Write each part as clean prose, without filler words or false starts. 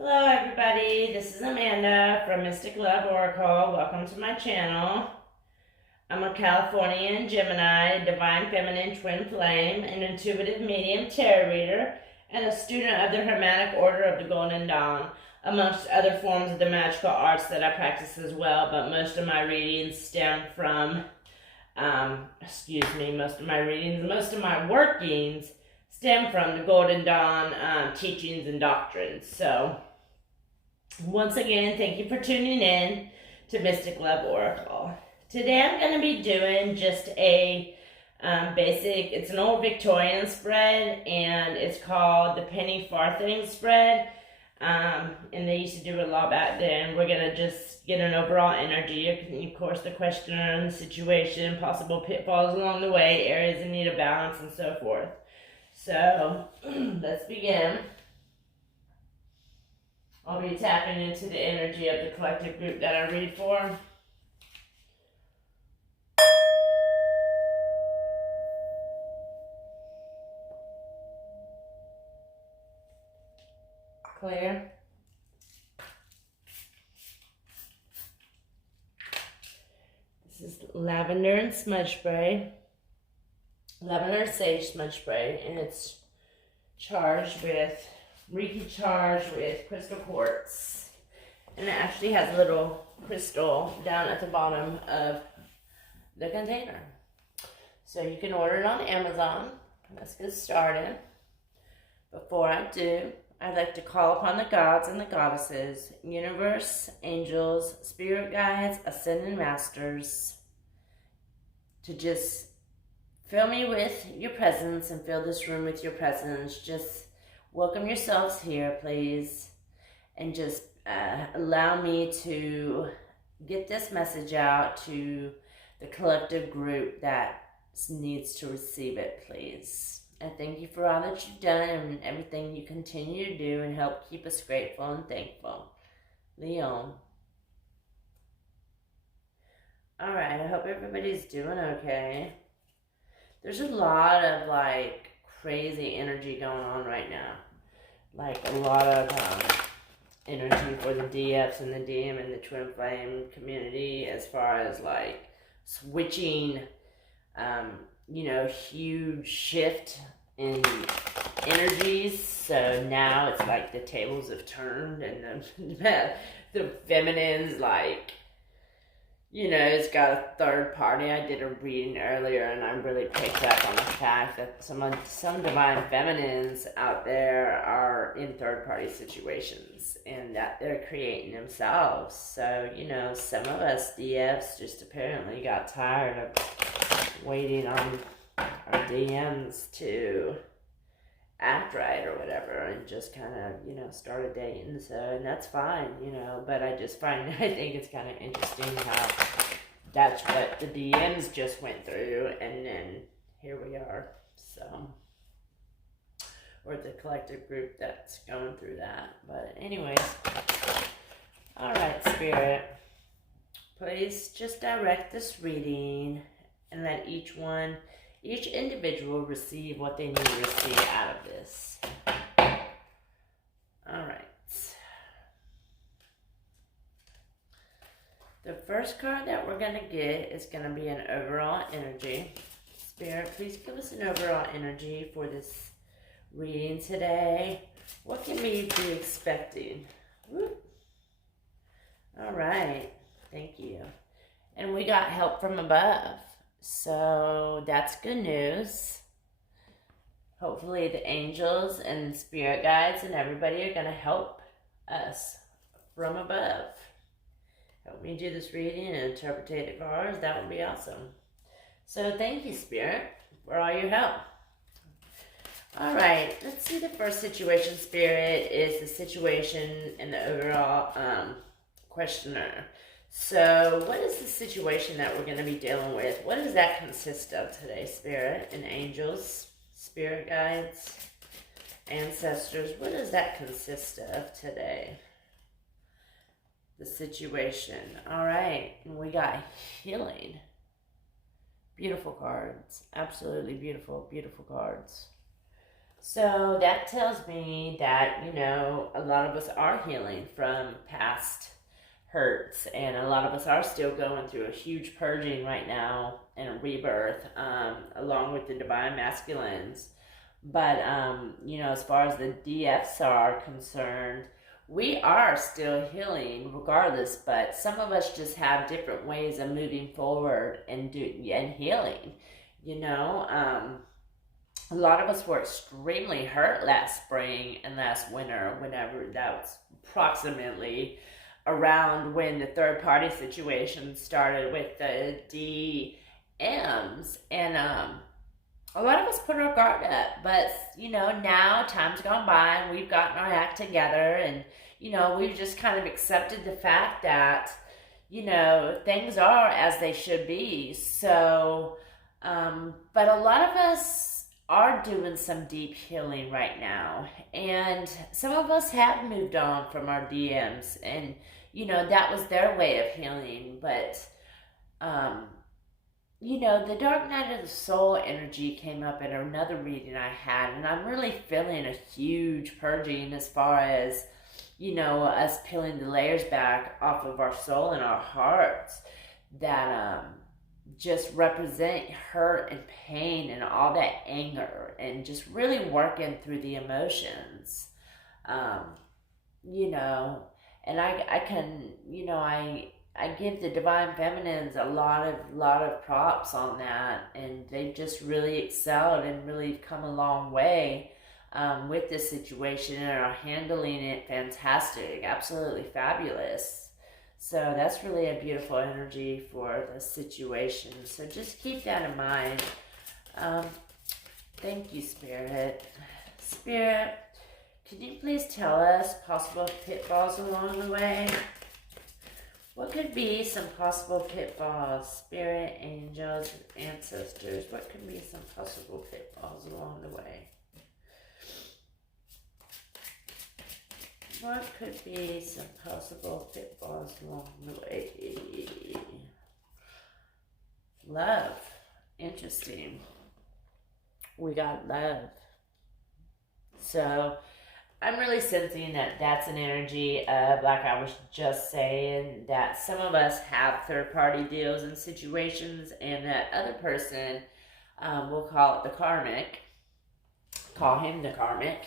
Hello everybody, this is Amanda from Mystic Love Oracle. Welcome to my channel. I'm a Californian Gemini, Divine Feminine Twin Flame, an intuitive medium tarot reader, and a student of the Hermetic Order of the Golden Dawn, amongst other forms of the magical arts that I practice as well, but most of my readings stem from, most of my workings stem from the Golden Dawn teachings and doctrines. So, once again, thank you for tuning in to Mystic Love Oracle. Today I'm going to be doing just a it's an old Victorian spread, and it's called the Penny Farthing spread. And they used to do it a lot back then. We're going to just get an overall energy, of course, the questioner and the situation, possible pitfalls along the way, areas in need of balance, and so forth. So, let's begin. I'll be tapping into the energy of the collective group that I read for. Clear. This is lavender and smudge spray. Lavender sage smudge spray, and it's charged with crystal quartz, and it actually has a little crystal down at the bottom of the container. So you can order it on Amazon. Let's get started. Before I do, I'd like to call upon the gods and the goddesses, universe, angels, spirit guides, ascended masters, to just fill me with your presence and fill this room with your presence. Just welcome yourselves here, please. And just allow me to get this message out to the collective group that needs to receive it, please. I thank you for all that you've done and everything you continue to do and help keep us grateful and thankful. Leon. Alright, I hope everybody's doing okay. There's a lot of crazy energy going on right now. A lot of energy for the DFs and the DM and the Twin Flame community, as far as switching, huge shift in energies. So now it's the tables have turned, and the feminine's it's got a third party. I did a reading earlier, and I really picked up on the fact that some divine feminines out there are in third party situations, and that they're creating themselves. So, some of us DFs just apparently got tired of waiting on our DMs to act right or whatever, and just kind of, started dating. So, and that's fine, but I think it's kind of interesting how that's what the DMs just went through, and then here we are. So, or the collective group that's going through that. But anyways, all right, Spirit, please just direct this reading and let each individual receive what they need to receive out of this. All right. The first card that we're going to get is going to be an overall energy. Spirit, please give us an overall energy for this reading today. What can we be expecting? Whoop. All right. Thank you. And we got help from above. So that's good news. Hopefully the angels and spirit guides and everybody are going to help us from above. Help me do this reading and interpret the cards. That would be awesome. So thank you, Spirit, for all your help. All right, let's see the first situation, Spirit, is the situation in the overall questionnaire. So what is the situation that we're going to be dealing with? What does that consist of today, Spirit and angels, spirit guides, ancestors? What does that consist of today? The situation. All right, and we got healing. Beautiful cards. Absolutely beautiful, beautiful cards. So that tells me that, a lot of us are healing from past hurts, and a lot of us are still going through a huge purging right now and a rebirth, along with the divine masculines. But, as far as the DFs are concerned, we are still healing regardless, but some of us just have different ways of moving forward and healing. A lot of us were extremely hurt last spring and last winter, whenever that was approximately around when the third party situation started with the DMs. And a lot of us put our guard up, but now time's gone by and we've gotten our act together, and we've just kind of accepted the fact that things are as they should be. So but a lot of us are doing some deep healing right now, and some of us have moved on from our DMs, and that was their way of healing. But the dark night of the soul energy came up in another reading I had, and I'm really feeling a huge purging as far as us peeling the layers back off of our soul and our hearts that just represent hurt and pain and all that anger, and just really working through the emotions. And I can, I give the divine feminines a lot of props on that, and they've just really excelled and really come a long way with this situation, and are handling it fantastic, absolutely fabulous. So that's really a beautiful energy for the situation. So just keep that in mind. Thank you, Spirit. Spirit, can you please tell us possible pitfalls along the way? What could be some possible pitfalls? Spirit, angels, ancestors. What could be some possible pitfalls along the way? What could be some possible pitfalls along the way? Love. Interesting. We got love. So I'm really sensing that that's an energy of, like I was just saying, that some of us have third-party deals and situations, and that other person, we'll call it the karmic, call him the karmic,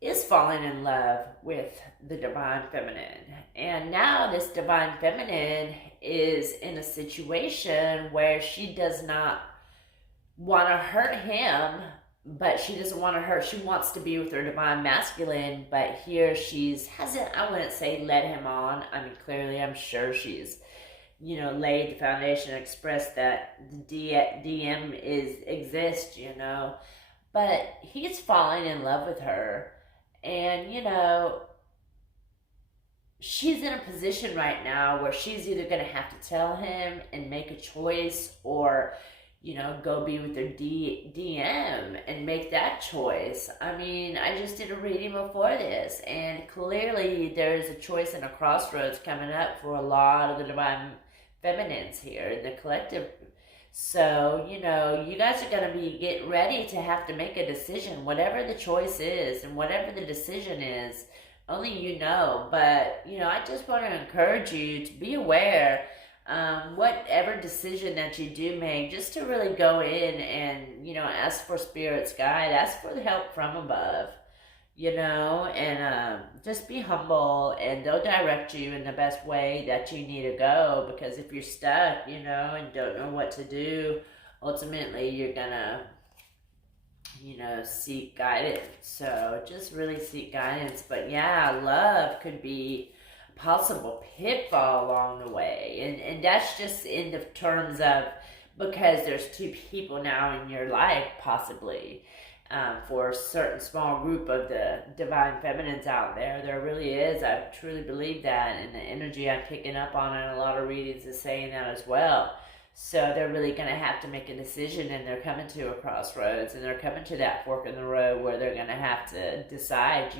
is falling in love with the divine feminine. And now this divine feminine is in a situation where she does not want to hurt him, but she doesn't want to hurt. She wants to be with her divine masculine, but here she's hasn't, I wouldn't say led him on. I mean, clearly I'm sure she's, laid the foundation, expressed that the DM exists, but he's falling in love with her. And, she's in a position right now where she's either going to have to tell him and make a choice, or, go be with her DM and make that choice. I mean, I just did a reading before this, and clearly there's a choice and a crossroads coming up for a lot of the divine feminines here in the collective. So, you guys are going to be getting ready to have to make a decision, whatever the choice is and whatever the decision is, only But, I just want to encourage you to be aware, whatever decision that you do make, just to really go in and, ask for Spirit's guide, ask for the help from above, and just be humble, and they'll direct you in the best way that you need to go. Because if you're stuck, and don't know what to do, ultimately you're gonna, seek guidance. So just really seek guidance. But yeah, love could be a possible pitfall along the way, and that's just in the terms of, because there's two people now in your life, possibly. For a certain small group of the divine feminines out there. There really is. I truly believe that, and the energy I'm picking up on in a lot of readings is saying that as well. So they're really going to have to make a decision, and they're coming to a crossroads, and they're coming to that fork in the road where they're going to have to decide,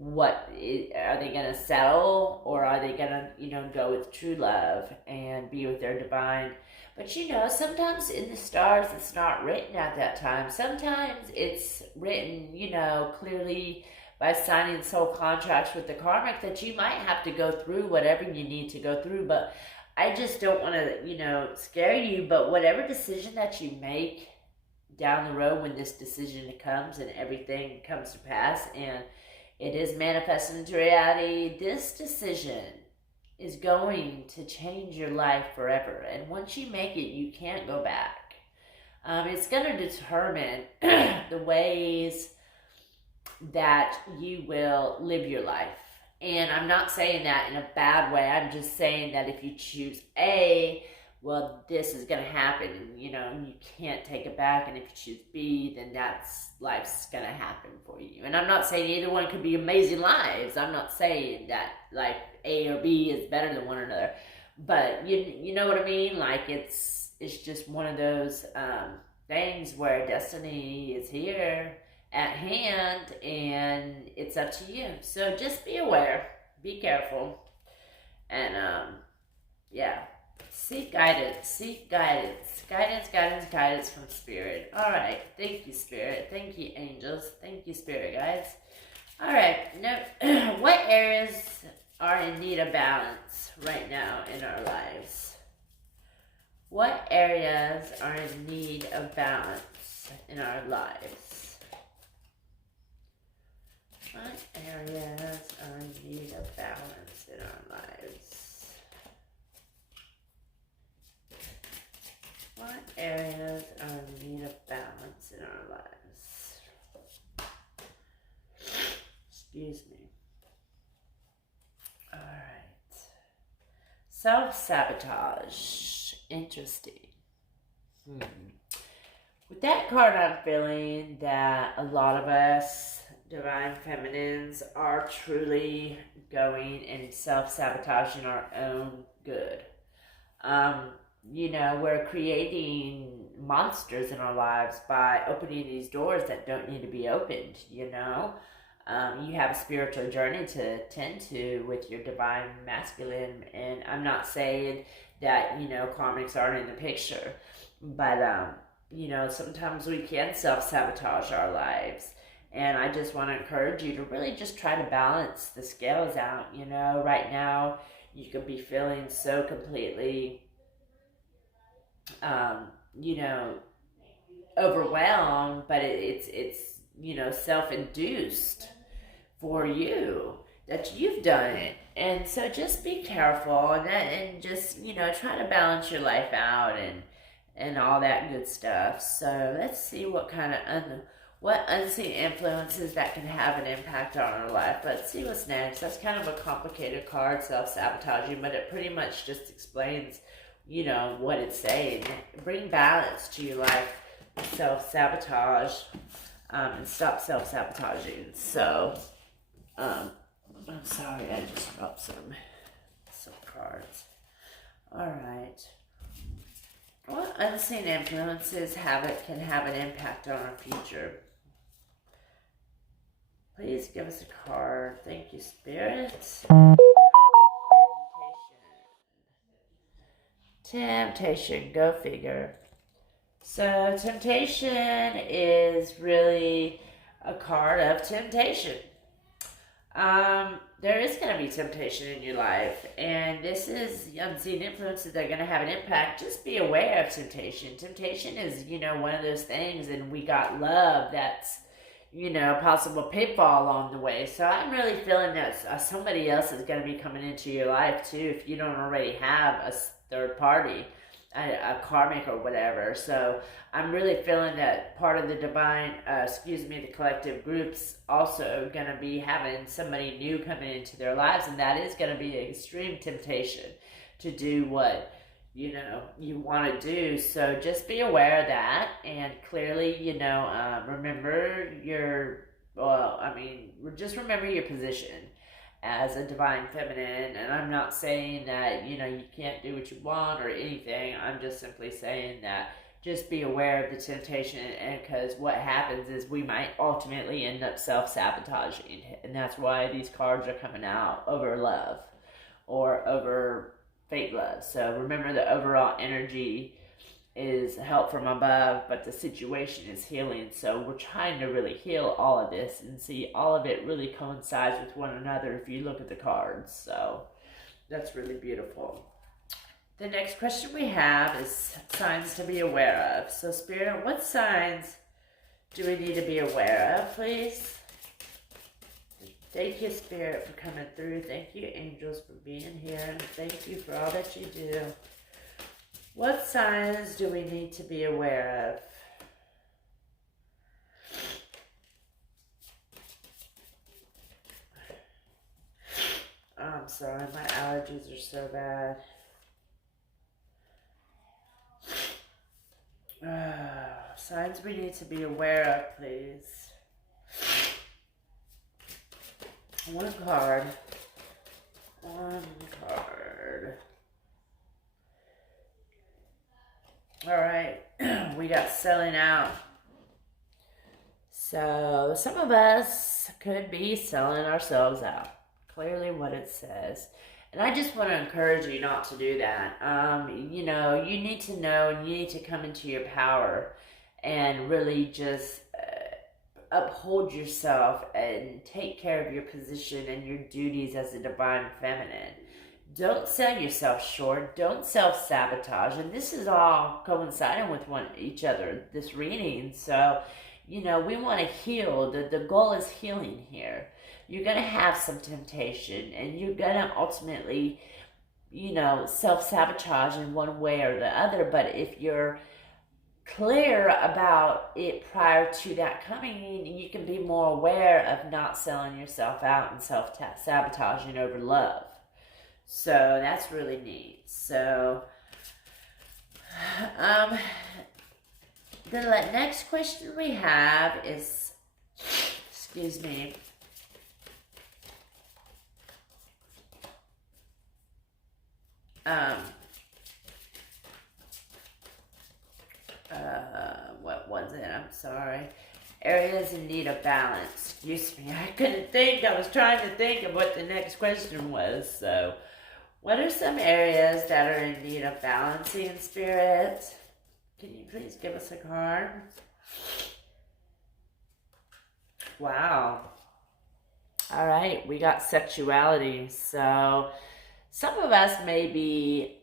are they going to settle, or are they going to, go with true love and be with their divine? But sometimes in the stars it's not written at that time. Sometimes it's written, clearly by signing soul contracts with the karmic, that you might have to go through whatever you need to go through. But I just don't want to, scare you, but whatever decision that you make down the road, when this decision comes and everything comes to pass and it is manifested into reality, this decision is going to change your life forever. And once you make it, you can't go back. It's going to determine the ways that you will live your life. And I'm not saying that in a bad way. I'm just saying that if you choose A, well, this is going to happen, and you can't take it back. And if you choose B, then life's going to happen for you. And I'm not saying either one could be amazing lives. I'm not saying that like A or B is better than one another. But you know what I mean? Like it's just one of those things where destiny is here at hand, and it's up to you. So just be aware, be careful, and yeah. Seek guidance, guidance from Spirit. All right, thank you, Spirit. Thank you, angels. Thank you, Spirit, guys. All right, now, what areas are in need of balance right now in our lives? What areas are in need of balance in our lives? What areas are in need of balance in our lives? What areas are in need of balance in our lives? Excuse me. All right. Self-sabotage. Interesting. With that card, I'm feeling that a lot of us divine feminines are truly going and self-sabotaging our own good. We're creating monsters in our lives by opening these doors that don't need to be opened, You have a spiritual journey to tend to with your divine masculine, and I'm not saying that, karmics aren't in the picture, but, sometimes we can self-sabotage our lives, and I just want to encourage you to really just try to balance the scales out. Right now you could be feeling so completely overwhelmed, but it's self-induced for you, that you've done it. And so just be careful and just try to balance your life out and all that good stuff. So let's see what kind of what unseen influences that can have an impact on our life. Let's see what's next. That's kind of a complicated card, self-sabotaging, but it pretty much just explains what it's saying. Bring balance to your life, self-sabotage, and stop self-sabotaging. So, I'm sorry, I just dropped some cards. Alright. What unseen influences can have an impact on our future? Please give us a card. Thank you, Spirit. Temptation, go figure. So temptation is really a card of temptation. There is going to be temptation in your life, and this is unseen influences that are going to have an impact. Just be aware of temptation. Temptation is, one of those things, and we got love that's, possible pitfall along the way. So I'm really feeling that somebody else is going to be coming into your life too, if you don't already have a third party, a karmic or whatever. So I'm really feeling that part of the divine, the collective groups also going to be having somebody new coming into their lives, and that is going to be an extreme temptation to do what you want to do. So just be aware of that, and clearly remember just remember your position as a divine feminine. And I'm not saying that you can't do what you want or anything. I'm just simply saying that just be aware of the temptation, and because what happens is we might ultimately end up self-sabotaging, and that's why these cards are coming out over love or over fake love. So remember, the overall energy is help from above, but the situation is healing. So we're trying to really heal all of this and see all of it really coincides with one another if you look at the cards. So that's really beautiful. The next question we have is signs to be aware of. So Spirit, what signs do we need to be aware of, please? Thank you, Spirit, for coming through. Thank you, angels, for being here. And thank you for all that you do. What signs do we need to be aware of? I'm sorry, my allergies are so bad. Signs we need to be aware of, please. One card. One card. Alright, we got selling out. So, some of us could be selling ourselves out. Clearly what it says. And I just want to encourage you not to do that. You know, you need to know and you need to come into your power and really just uphold yourself and take care of your position and your duties as a divine feminine. Don't sell yourself short. Don't self-sabotage. And this is all coinciding with each other, this reading. So, you know, we want to heal. The goal is healing here. You're going to have some temptation, and you're going to ultimately, you know, self-sabotage in one way or the other. But if you're clear about it prior to that coming, you can be more aware of not selling yourself out and self-sabotaging over love. So that's really neat. So, the next question we have is, excuse me, what was it? I'm sorry. Areas in need of balance. Excuse me, I couldn't think. I was trying to think of what the next question was. So, what are some areas that are in need of balancing, Spirit? Can you please give us a card? Wow. All right, we got sexuality. So, some of us may be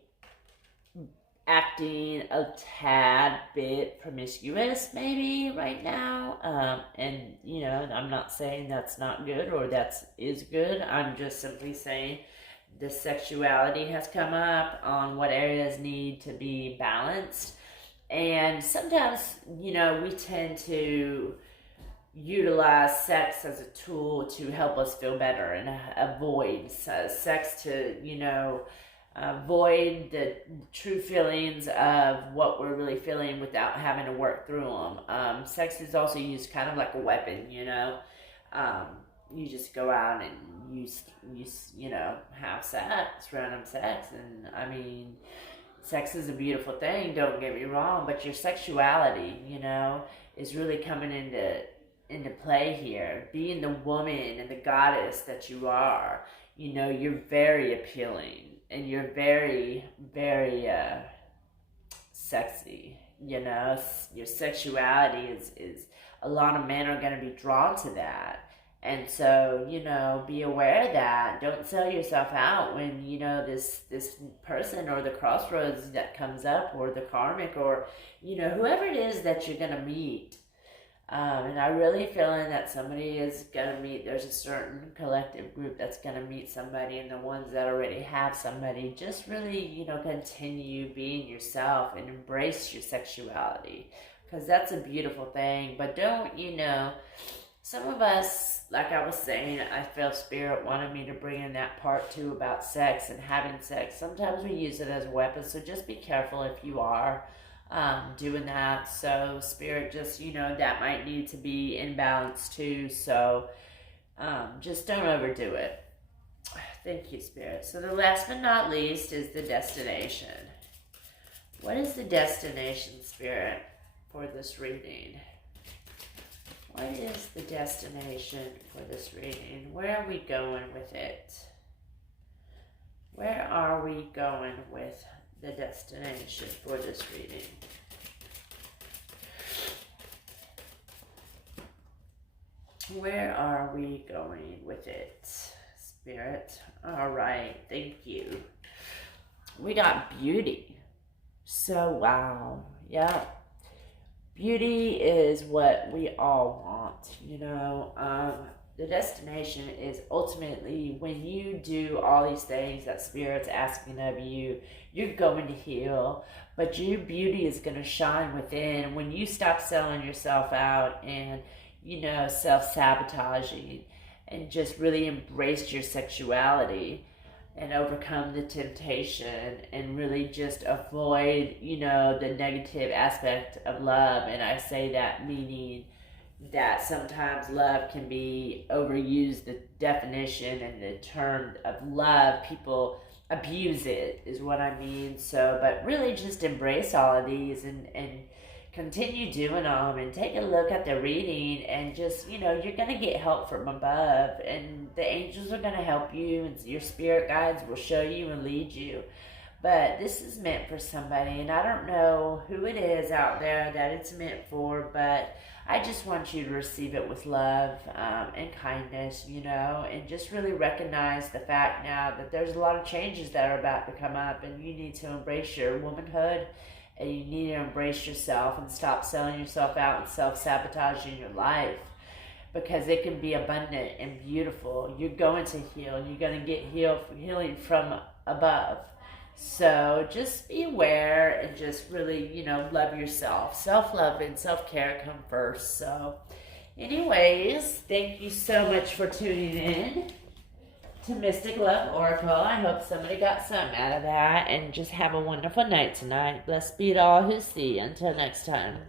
acting a tad bit promiscuous maybe right now, and you know, I'm not saying that's not good or is good. I'm just simply saying the sexuality has come up on what areas need to be balanced. And sometimes, you know, we tend to utilize sex as a tool to help us feel better and avoid sex to, you know, avoid the true feelings of what we're really feeling without having to work through them. Sex is also used kind of like a weapon, you know. You just go out and you know, have sex, random sex. And I mean, sex is a beautiful thing, don't get me wrong, but your sexuality, you know, is really coming into play here. Being the woman and the goddess that you are, you know, you're very appealing. And you're very, very sexy, you know. Your sexuality is a lot of men are going to be drawn to that. And so, you know, be aware of that. Don't sell yourself out when, you know, this person or the crossroads that comes up, or the karmic, or, you know, whoever it is that you're going to meet. And I really feeling that somebody is going to meet, there's a certain collective group that's going to meet somebody, and the ones that already have somebody, just really, you know, continue being yourself and embrace your sexuality, because that's a beautiful thing. But don't, you know, some of us, like I was saying, I felt Spirit wanted me to bring in that part too about sex and having sex. Sometimes we use it as a weapon, so just be careful if you are doing that. So Spirit, just, you know, that might need to be in balance too. So just don't overdo it. Thank you, Spirit. So the last but not least is the destination. What is the destination, Spirit, for this reading? What is the destination for this reading? Where are we going with it? Where are we going with the destination for this reading? Where are we going with it, Spirit? All right, thank you. We got beauty. So, wow. Yeah. Beauty is what we all want, you know. The destination is ultimately when you do all these things that Spirit's asking of you, you're going to heal, but your beauty is going to shine within when you stop selling yourself out and, you know, self-sabotaging and just really embrace your sexuality and overcome the temptation and really just avoid, you know, the negative aspect of love. And I say that meaning that sometimes love can be overused, the definition and the term of love, people abuse it is what I mean. So, but really just embrace all of these and continue doing them and take a look at the reading and just, you know, you're going to get help from above and the angels are going to help you and your spirit guides will show you and lead you. But this is meant for somebody and I don't know who it is out there that it's meant for, but I just want you to receive it with love and kindness, you know, and just really recognize the fact now that there's a lot of changes that are about to come up and you need to embrace your womanhood and you need to embrace yourself and stop selling yourself out and self-sabotaging your life because it can be abundant and beautiful. You're going to heal. You're going to get healing from above. So just be aware and just really, you know, love yourself. Self-love and self-care come first. So anyways, thank you so much for tuning in to Mystic Love Oracle. I hope somebody got something out of that and just have a wonderful night tonight. Blessed be to all who see. Until next time.